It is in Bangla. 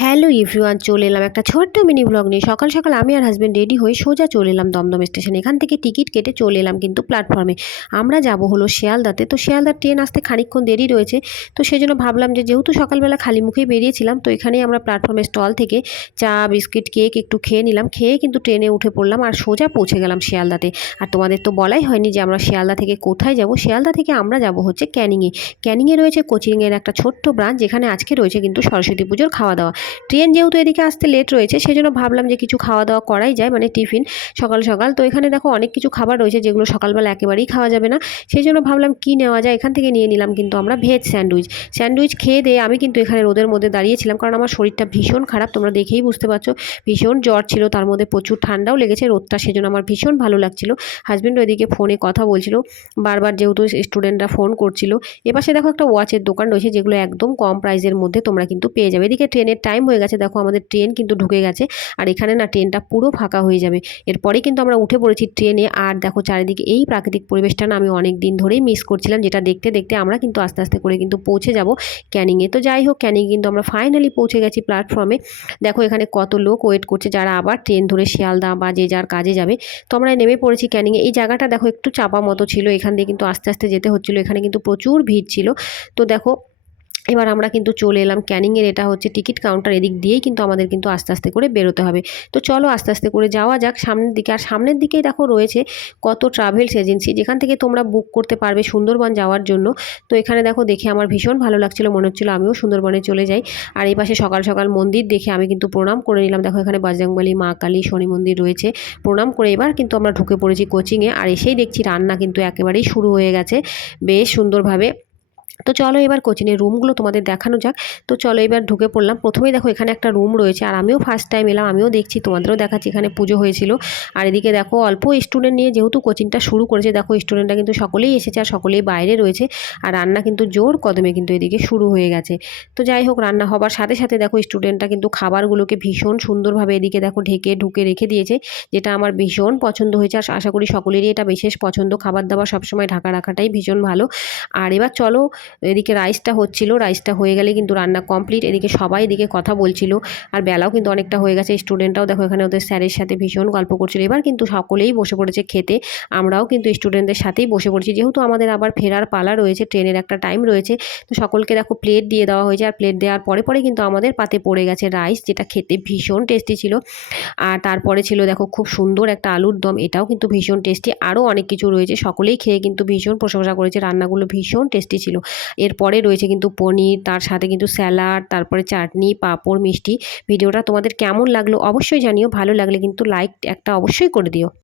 হ্যালো এভরিওয়ান, চলে এলাম একটা ছোট্ট মিনি ব্লগ নিয়ে। সকাল সকাল আমি আর হাজব্যান্ড রেডি হয়ে সোজা চলে এলাম দমদম স্টেশন। এখান থেকে টিকিট কেটে চলে এলাম কিন্তু প্ল্যাটফর্মে। আমরা যাব হলো শিয়ালদাতে। তো শিয়ালদার ট্রেন আসতে খানিকক্ষণ দেরি রয়েছে। তো সেজন্য ভাবলাম যে যেহেতু সকালবেলা খালি মুখেই বেরিয়েছিলাম, তো এখানেই আমরা প্ল্যাটফর্মের স্টল থেকে চা বিস্কিট কেক একটু খেয়ে নিলাম। খেয়ে কিন্তু ট্রেনে উঠে পড়লাম আর সোজা পৌঁছে গেলাম শিয়ালদাতে। আর তোমাদের তো বলাই হয়নি যে আমরা শিয়ালদা থেকে কোথায় যাব। শিয়ালদা থেকে আমরা যাব হচ্ছে ক্যানিংয়ে। ক্যানিংয়ে রয়েছে কোচিংয়ের একটা ছোট্ট ব্রাঞ্চ, যেখানে আজকে রয়েছে কিন্তু সরস্বতী পুজোর খাওয়া দাওয়া। ট্রেন যেহেতু এদিকে আসতে লেট রয়েছে, সেজন্য ভাবলাম যে কিছু খাওয়া দাওয়া করাই যায়, মানে টিফিন সকাল সকাল। তো এখানে দেখো অনেক কিছু খাবার রয়েছে যেগুলো সকালবেলা একেবারেই খাওয়া যাবে না। সেই জন্য ভাবলাম কি নেওয়া যায়। এখান থেকে নিয়ে নিলাম কিন্তু আমরা ভেজ স্যান্ডউইচ খেয়ে দিয়ে আমি কিন্তু এখানে রোদের মধ্যে দাঁড়িয়েছিলাম, কারণ আমার শরীরটা ভীষণ খারাপ, তোমরা দেখেই বুঝতে পারছো। ভীষণ জ্বর ছিল, তার মধ্যে প্রচুর ঠান্ডাও লেগেছে রোদটা, সেজন্য আমার ভীষণ ভালো লাগছিল। হাজব্যান্ড ওইদিকে ফোনে কথা বলছিল বারবার, যেহেতু স্টুডেন্টরা ফোন করছিল। এপাশে দেখো একটা ওয়াচের দোকান রয়েছে, যেগুলো একদম কম প্রাইসের মধ্যে তোমরা কিন্তু পেয়ে যাবে। এদিকে ট্রেনের টাইম হয়ে গেছে, দেখো আমাদের ট্রেন কিন্তু ঢুকে গেছে। আর এখানে না ট্রেনটা পুরো ফাঁকা হয়ে যাবে। এরপরেই কিন্তু আমরা উঠে পড়েছি ট্রেনে। আর দেখো চারিদিকে এই প্রাকৃতিক পরিবেশটা না আমি অনেক দিন ধরেই মিস করছিলাম, যেটা দেখতে দেখতে আমরা কিন্তু আস্তে আস্তে করে কিন্তু পৌঁছে যাব ক্যানিংয়ে। তো যাই হোক, ক্যানিং কিন্তু আমরা ফাইনালি পৌঁছে গেছি প্ল্যাটফর্মে। দেখো এখানে কত লোক ওয়েট করছে, যারা আবার ট্রেন ধরে শিয়ালদা বা যে যার কাজে যাবে। তো আমরা নেমে পড়েছি ক্যানিংয়ে। এই জায়গাটা দেখো একটু চাপা মতো ছিল, এখান দিয়ে কিন্তু আস্তে আস্তে যেতে হচ্ছিল। এখানে কিন্তু প্রচুর ভিড় ছিল। তো দেখো এবার আমরা কিন্তু চলে এলাম ক্যানিংয়ের, এটা হচ্ছে টিকিট কাউন্টার। এদিক দিয়েই কিন্তু আমাদের কিন্তু আস্তে আস্তে করে বেরোতে হবে। তো চলো আস্তে আস্তে করে যাওয়া যাক সামনের দিকে। আর সামনের দিকেই দেখো রয়েছে কত ট্রাভেলস এজেন্সি, যেখান থেকে তোমরা বুক করতে পারবে সুন্দরবন যাওয়ার জন্য। তো এখানে দেখো দেখে আমার ভীষণ ভালো লাগছিল, মনে হচ্ছিলো আমিও সুন্দরবনে চলে যাই। আর এই পাশে সকাল সকাল মন্দির দেখে আমি কিন্তু প্রণাম করে নিলাম। দেখো এখানে বজরংবলী, মা কালী, শনি মন্দির রয়েছে। প্রণাম করে এবার কিন্তু আমরা ঢুকে পড়েছি কোচিংয়ে। আর এসেই দেখছি রান্না কিন্তু একেবারেই শুরু হয়ে গেছে বেশ সুন্দরভাবে। তো চলো এবার কোচিংয়ের রুমগুলো তোমাদের দেখানো যাক। তো চলো এবার ঢুকে পড়লাম। প্রথমেই দেখো এখানে একটা রুম রয়েছে, আর আমিও ফার্স্ট টাইম এলাম, আমিও দেখছি, তোমাদেরও দেখাচ্ছি। এখানে পুজো হয়েছিল। আর এদিকে দেখো অল্প স্টুডেন্ট নিয়ে যেহেতু কোচিংটা শুরু করেছে, দেখো স্টুডেন্টরা কিন্তু সকলেই এসেছে আর সকলেই বাইরে রয়েছে। আর রান্না কিন্তু জোর কদমে কিন্তু এদিকে শুরু হয়ে গেছে। তো যাই হোক, রান্না হবার সাথে সাথে দেখো স্টুডেন্টরা কিন্তু খাবারগুলোকে ভীষণ সুন্দরভাবে এদিকে দেখো ঢেকে ঢুকে রেখে দিয়েছে, যেটা আমার ভীষণ পছন্দ হয়েছে। আর আশা করি সকলেরই এটা বিশেষ পছন্দ। খাবার দাবার সবসময় ঢাকা রাখাটাই ভীষণ ভালো। আর এবার চলো, এদিকে রাইসটা হচ্ছিল, রাইসটা হয়ে গেলে কিন্তু রান্না কমপ্লিট। এদিকে সবাই এদিকে কথা বলছিল, আর বেলাও কিন্তু অনেকটা হয়ে গেছে। স্টুডেন্টরাও দেখো এখানে ওদের স্যারের সাথে ভীষণ গল্প করছিল। এবার কিন্তু সকলেই বসে পড়েছে খেতে। আমরাও কিন্তু স্টুডেন্টদের সাথেই বসে পড়েছি, যেহেতু আমাদের আবার ফেরার পালা রয়েছে, ট্রেনের একটা টাইম রয়েছে। তো সকলকে দেখো প্লেট দিয়ে দেওয়া হয়েছে। আর প্লেট দেওয়ার পরে পরে কিন্তু আমাদের পাতে পড়ে গেছে রাইস, যেটা খেতে ভীষণ টেস্টি ছিল। আর তারপরে ছিল দেখো খুব সুন্দর একটা আলুর দম, এটাও কিন্তু ভীষণ টেস্টি। আরও অনেক কিছু রয়েছে, সকলেই খেয়ে কিন্তু ভীষণ প্রশংসা করেছে, রান্নাগুলো ভীষণ টেস্টি ছিল। এরপরে রয়েছে কিন্তু পনির, তার সাথে কিন্তু স্যালাড, তারপরে চাটনি, পাঁপড়, মিষ্টি। ভিডিওটা তোমাদের কেমন লাগলো অবশ্যই জানিও। ভালো লাগলে কিন্তু লাইক একটা অবশ্যই করে দিও।